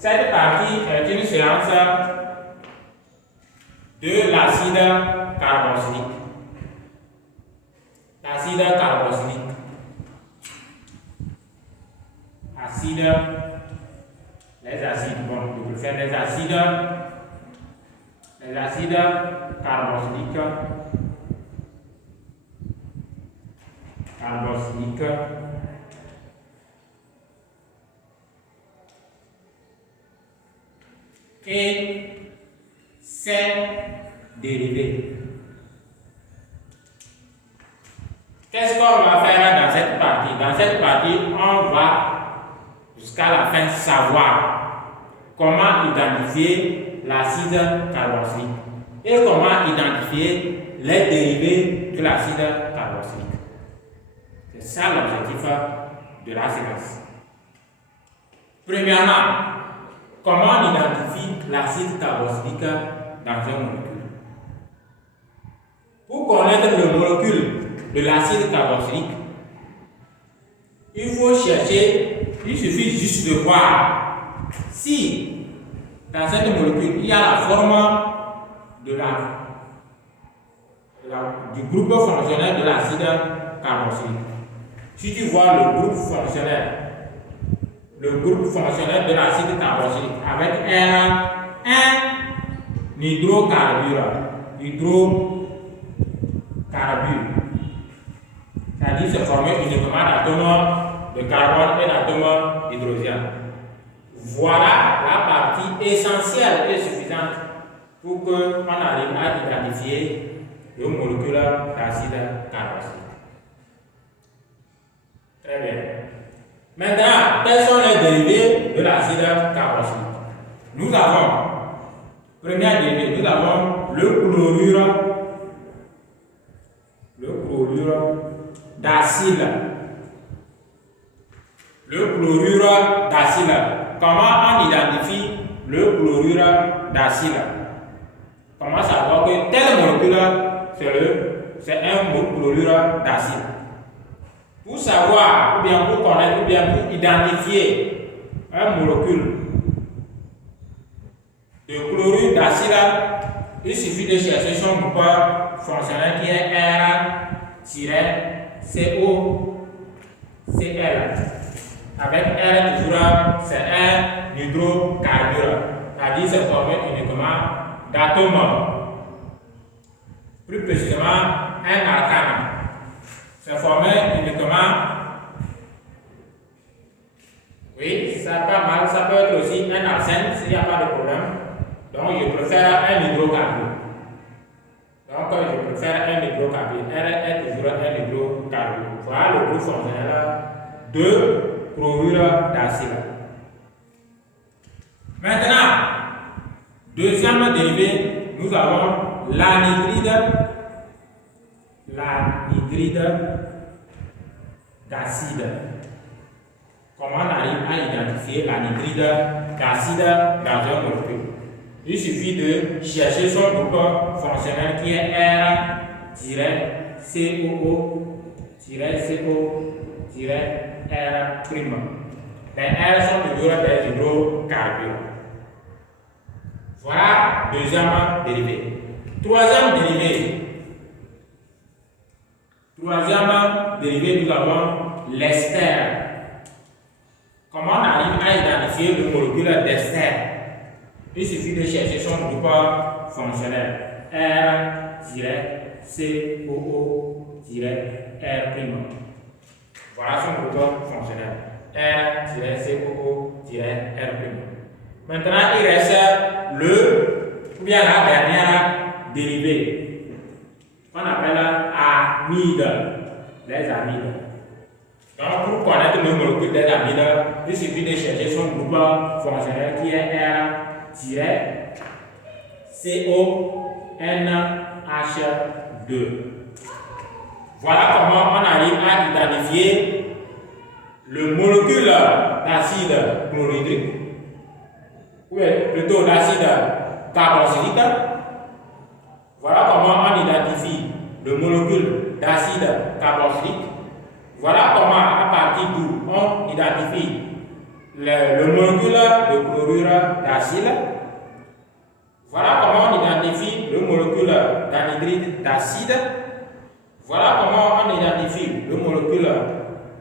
Cette partie est une séance de l'acide carboxylique. L'acide carboxylique. Les acides, bon, je préfère les acides carboxyliques. Et ses dérivés. Qu'est-ce qu'on va faire dans cette partie? Dans cette partie, on va jusqu'à la fin savoir comment identifier l'acide carboxylique et comment identifier les dérivés de l'acide carboxylique. C'est ça l'objectif de la séance. Premièrement, comment on identifie l'acide carboxylique dans un molécule? Pour connaître le molécule de l'acide carboxylique, il faut chercher, il suffit juste de voir si dans cette molécule il y a la forme du groupe fonctionnel de l'acide carboxylique. Si tu vois le groupe fonctionnel de l'acide carboxylique avec un hydrocarbure, c'est-à-dire se former uniquement d'atomes de carbone et d'atomes d'hydrogène. Voilà la partie essentielle et suffisante pour qu'on arrive à identifier le molécule d'acide carboxylique. Très bien. Maintenant, quels sont les dérivés de l'acide carboxylique? Nous avons, premier dérivé, nous avons le chlorure d'acide. Le chlorure d'acide. Comment on identifie le chlorure d'acide? Comment savoir que telle molécule c'est un chlorure d'acide? Pour savoir, ou bien pour connaître, ou bien pour identifier un molécule de chlorure d'acide, il suffit de chercher son groupe fonctionnel qui est R-COCl. Avec R toujours, c'est un hydrocarbure, c'est-à-dire c'est formé uniquement d'atomes. Plus précisément, un alcane. C'est formé uniquement. Oui, ça pas mal, ça peut être aussi un arsène s'il n'y a pas de problème. Donc je préfère un hydrocarbure. R est toujours un hydrocarbure. Voilà le groupe fonctionnel de chlorure d'acide. Maintenant, deuxième dérivé, nous avons l'anhydride d'acide. Comment on arrive à identifier l'anhydride d'acide dans un molécule? Il suffit de chercher son groupe fonctionnel qui est R-COO-R'. Les R sont toujours des hydrocarbures. Voilà deuxième dérivé. Troisième dérivé, nous avons l'ester. Comment on arrive à identifier le molécule d'ester? Il suffit de chercher son groupe fonctionnel R-COO-R'. Voilà son groupe fonctionnel R-COO-R'. Maintenant, il reste la dernière dérivée qu'on appelle amide, les amides. Donc, pour connaître le molécule des amides, il suffit de chercher son groupe fonctionnel qui est R-CONH2. Voilà comment on arrive à identifier le molécule d'acide chlorhydrique, ou plutôt l'acide carboxylique. Voilà comment on identifie le molécule d'acide carboxylique. Voilà comment, à partir d'où on identifie le molécule de chlorure chlorure d'acide. Voilà comment on identifie le molécule d'anhydride d'acide. Voilà comment on identifie le molécule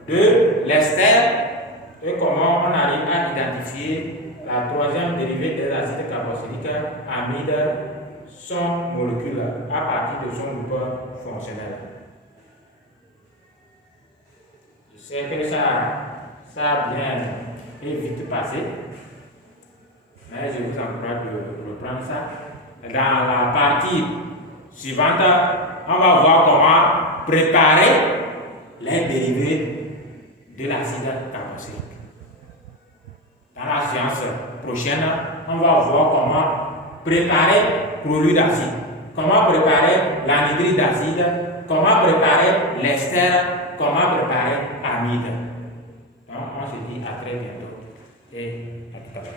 de l'ester et comment on arrive à identifier la troisième dérivée des acides carboxyliques, amide, son molécule à partir de son groupe fonctionnel. Je sais que ça a bien et vite passé, mais je vous encourage de reprendre ça. Dans la partie suivante, on va voir comment préparer les dérivés de l'acide carboxylique. Dans la séance prochaine, on va voir comment préparer chlorure d'acide, comment préparer l'anhydride d'acide, comment préparer l'ester, comment préparer amide. Donc, on se dit à très bientôt et à tout à l'heure.